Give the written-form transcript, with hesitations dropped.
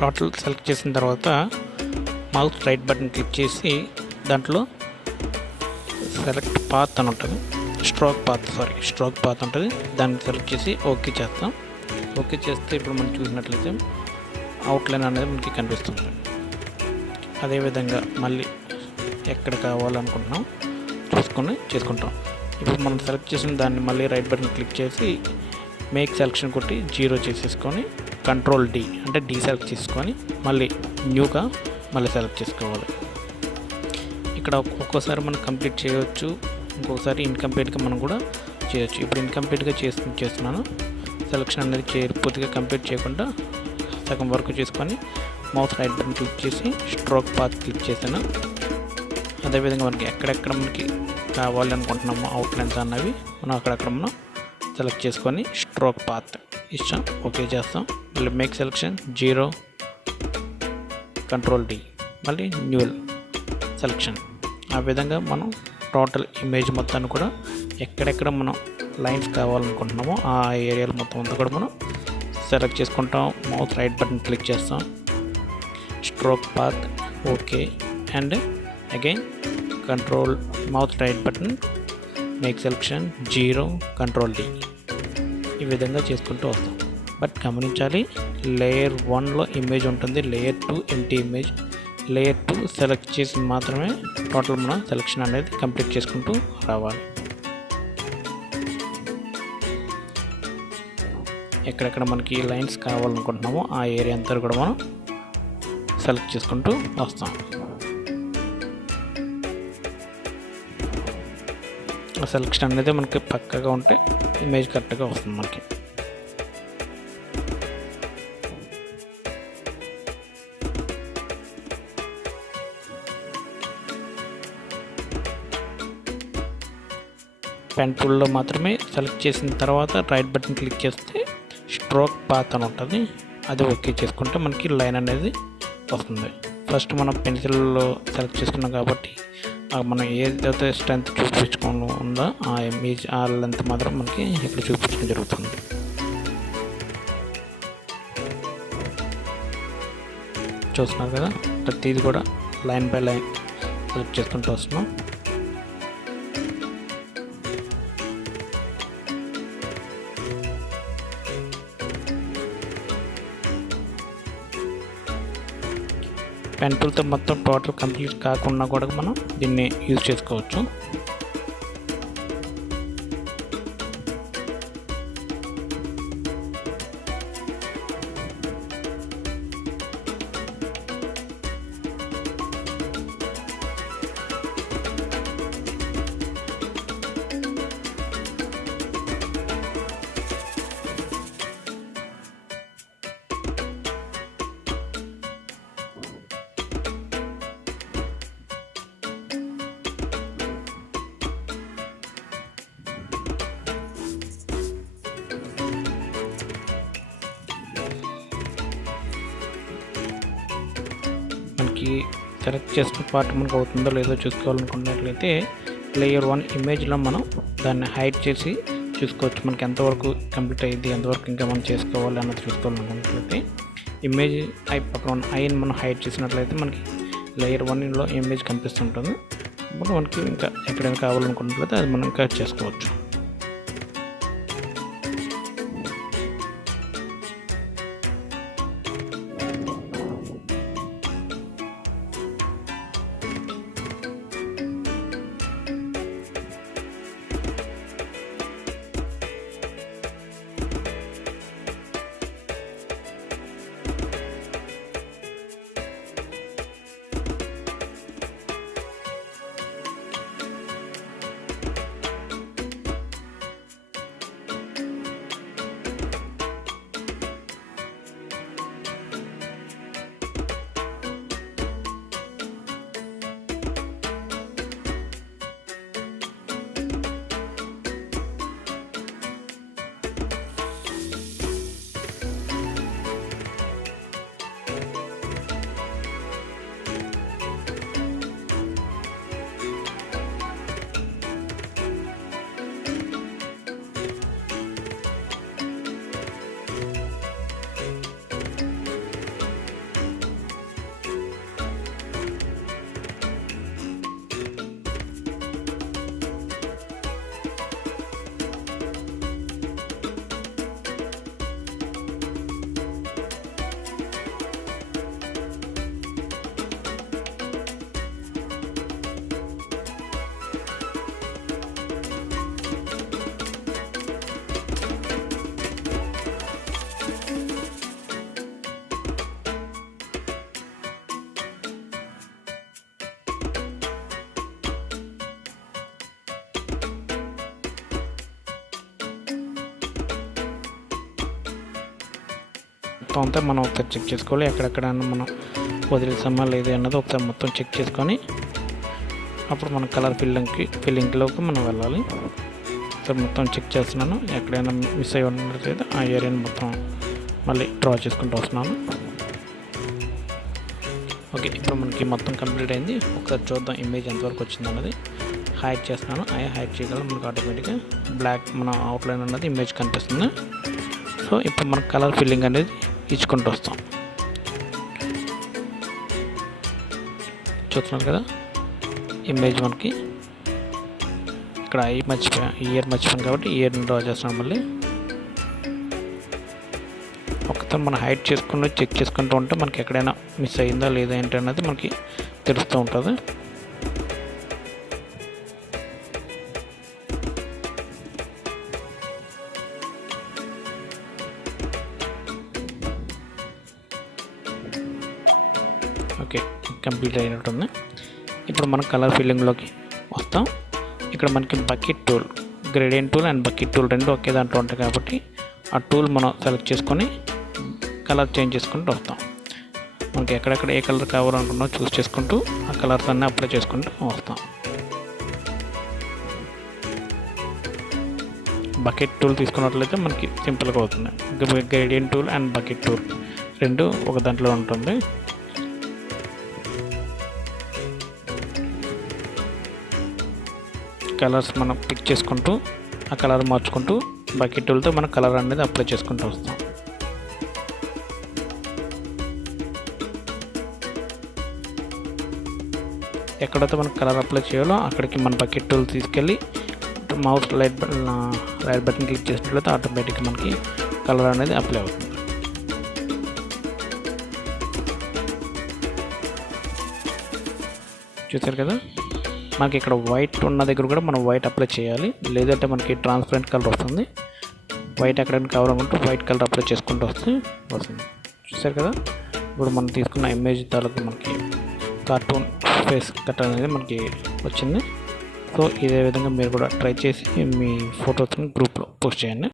Total select చేసిన తర్వాత mouse right button click చేసి దాంట్లో సెలెక్ట్ పాత్ అని ఉంటుంది, స్ట్రోక్ పాత్ ఉంటుంది. దాన్ని సెలెక్ట్ చేసి ఓకే చేస్తాం. ఓకే చేస్తే ఇప్పుడు మనం చూసినట్లయితే అవుట్లైన్ అనేది మనకి కనిపిస్తుంది. అదేవిధంగా మళ్ళీ ఎక్కడ కావాలనుకుంటున్నాం చూసుకొని చేసుకుంటాం. ఇప్పుడు మనం సెలెక్ట్ చేసిన దాన్ని మళ్ళీ రైట్ బటన్ క్లిక్ చేసి మేక్ సెలెక్షన్ కొట్టి 0 చేసేసుకొని కంట్రోల్ D అంటే డీసెలెక్ట్ చేసుకొని మళ్ళీ న్యూగా మళ్ళీ సెలెక్ట్ చేసుకోవాలి. ఇక్కడ ఒక్కోసారి మనం కంప్లీట్ చేయవచ్చు, ఇంకొకసారి ఇన్కంప్లీట్గా మనం కూడా చేయొచ్చు. ఇప్పుడు ఇన్కంప్లీట్గా చేస్తున్నాను. సెలెక్షన్ అనేది పూర్తిగా కంప్లీట్ చేయకుండా సగం వరకు చేసుకొని మౌస్ రైట్ బటన్ క్లిక్ చేసి స్ట్రోక్ పాత్ క్లిక్ చేశాను. అదేవిధంగా మనకి ఎక్కడెక్కడ మనకి కావాలి అనుకుంటున్నామో అవుట్లైన్స్ అన్నవి మనం అక్కడక్కడ మనం సెలెక్ట్ చేసుకొని స్ట్రోక్ పాత్ ఇష్టం ఓకే చేస్తాం. మళ్ళీ మేక్ సెలెక్షన్ 0 కంట్రోల్ D మళ్ళీ న్యూ సెలెక్షన్. ఆ విధంగా మనం టోటల్ ఇమేజ్ మొత్తాన్ని కూడా ఎక్కడెక్కడ మనం లైన్స్ కావాలనుకుంటున్నామో ఆ ఏరియాలు మొత్తం అంతా కూడా మనం సెలెక్ట్ చేసుకుంటాం. మౌస్ రైట్ బటన్ క్లిక్ చేస్తాం, stroke path okay and again control mouse right button make selection 0 control D ఈ విధంగా చేసుకుంటూ వస్తాం. బట్ గమనించాలి, లేయర్ 1లో ఇమేజ్ ఉంటుంది, layer 2 empty image. Layer 2 select చేసి మాత్రమే టోటల్ మనం సెలెక్షన్ అనేది కంప్లీట్ చేసుకుంటూ రావాలి. ఎక్కడెక్కడ మనకి లైన్స్ కావాలనుకుంటున్నామో ఆ ఏరియా అంతా కూడా మనం సెలెక్ట్ చేసుకుంటూ వస్తాం. ఆ సెలెక్షన్ అనేది మనకి పక్కగా ఉంటే ఇమేజ్ కరెక్ట్గా వస్తుంది మనకి. పెన్ టూల్లో మాత్రమే సెలెక్ట్ చేసిన తర్వాత రైట్ బటన్ క్లిక్ చేస్తే స్ట్రోక్ పాత్ అని ఉంటుంది, అది ఓకే చేసుకుంటే మనకి లైన్ అనేది వస్తుంది. ఫస్ట్ మనం పెన్సిల్లో సెలెక్ట్ చేసుకున్నాం కాబట్టి మనం ఏదైతే స్ట్రెంత్ చూపించుకోవడం ఉందో ఆ ఇమేజ్ ఆ లెంత్ మాత్రం మనకి ఇక్కడ చూపించడం జరుగుతుంది. చూస్తున్నారు కదా, ప్రతిది కూడా లైన్ బై లైన్ సెలెక్ట్ చేసుకుంటూ వస్తున్నాం. పెన్ టూల్తో మొత్తం టోటల్ కంప్లీట్ కాకుండా కూడా మనం దీన్ని యూజ్ చేసుకోవచ్చు. మనకి సెలెక్ట్ చేసిన పార్ట్ మనకు అవుతుందో లేదో చూసుకోవాలనుకున్నట్లయితే లేయర్ 1 ఇమేజ్లో మనం దాన్ని హైడ్ చేసి చూసుకోవచ్చు. మనకి ఎంతవరకు కంప్లీట్ అయ్యింది, ఎంతవరకు ఇంకా మనం చేసుకోవాలి అన్నది చూసుకోవాలనుకున్నట్లయితే ఇమేజ్ పక్కన ఉన్న ఐని మనం హైడ్ చేసినట్లయితే మనకి లేయర్ 1లో ఇమేజ్ కనిపిస్తుంటుంది. ఇప్పుడు మనకి ఇంకా ఎక్కడైనా కావాలనుకున్నట్లయితే అది మనం ఇంకా చేసుకోవచ్చు. మొత్తం అంతా మనం ఒకసారి చెక్ చేసుకోవాలి. ఎక్కడెక్కడ మనం వదిలేసామా లేదు అన్నది ఒకసారి మొత్తం చెక్ చేసుకొని అప్పుడు మన కలర్ ఫిల్లింగ్లోకి మనం వెళ్ళాలి. ఒకసారి మొత్తం చెక్ చేస్తున్నాను. ఎక్కడైనా మిస్ అయ్యి ఉన్నట్లయితే ఆ ఏరియాని మొత్తం మళ్ళీ డ్రా చేసుకుంటూ వస్తున్నాను. ఓకే, ఇప్పుడు మనకి మొత్తం కంప్లీట్ అయింది. ఒకసారి చూద్దాం ఇమేజ్ ఎంతవరకు వచ్చింది అన్నది. హైడ్ చేస్తున్నాను. హైడ్ చేయగలం మనకు ఆటోమేటిక్గా బ్లాక్ మన అవుట్లైన్ అన్నది ఇమేజ్ కనిపిస్తుంది. సో ఇప్పుడు మనం కలర్ ఫిల్లింగ్ అనేది ఇచ్చుకుంటూ వస్తాం. చూస్తున్నారు కదా ఇమేజ్ మనకి ఇక్కడ ఇయర్ మర్చిపోయాను కాబట్టి ఇయర్ని డ్రా చేస్తున్నాం. మళ్ళీ ఒకసారి మనం హైడ్ చేసుకుని చెక్ చేసుకుంటూ ఉంటే మనకి ఎక్కడైనా మిస్ అయ్యిందా లేదా ఏంటి అన్నది మనకి తెలుస్తూ ఉంటుంది. ఓకే, కంప్లీట్ అయినట్టుంది. ఇప్పుడు మనం కలర్ ఫిల్లింగ్లోకి వస్తాం. ఇక్కడ మనకి bucket tool, gradient tool and bucket tool రెండు ఒకే దాంట్లో ఉంటాయి కాబట్టి ఆ టూల్ మనం సెలెక్ట్ చేసుకొని కలర్ చేంజ్ చేసుకుంటూ వస్తాం. మనకి ఎక్కడెక్కడ ఏ కలర్ కావాలనుకున్నా చూస్ చేసుకుంటూ ఆ కలర్స్ అన్నీ అప్లై చేసుకుంటూ వస్తాం. బకెట్ టూల్ తీసుకున్నట్లయితే మనకి సింపుల్గా అవుతుంది. Gradient tool and bucket tool రెండు ఒక దాంట్లో ఉంటుంది. కలర్స్ మనం పిక్ చేసుకుంటూ ఆ కలర్ మార్చుకుంటూ బకెట్ టూల్తో మన కలర్ అనేది అప్లై చేసుకుంటూ వస్తాం. ఎక్కడైతే మనకు కలర్ అప్లై చేయాలో అక్కడికి మన బకెట్ టూల్ తీసుకెళ్ళి మౌస్ రైట్ బటన్ క్లిక్ చేసినట్లయితే ఆటోమేటిక్గా మనకి కలర్ అనేది అప్లై అవుతుంది. చూసారు కదా, మనకి ఇక్కడ వైట్ ఉన్న దగ్గర కూడా మనం వైట్ అప్లై చేయాలి, లేదంటే మనకి ట్రాన్స్పరెంట్ కలర్ వస్తుంది. వైట్ ఎక్కడైనా కావాలనుకుంటే వైట్ కలర్ అప్లై చేసుకుంటూ వస్తుంది. చూసారు కదా, ఇప్పుడు మనం తీసుకున్న ఇమేజ్ తాలూకు మనకి కార్టూన్ ఫేస్ కట్ అనేది మనకి వచ్చింది. సో ఇదే విధంగా మీరు కూడా ట్రై చేసి మీ ఫొటోస్ని గ్రూప్లో పోస్ట్ చేయండి.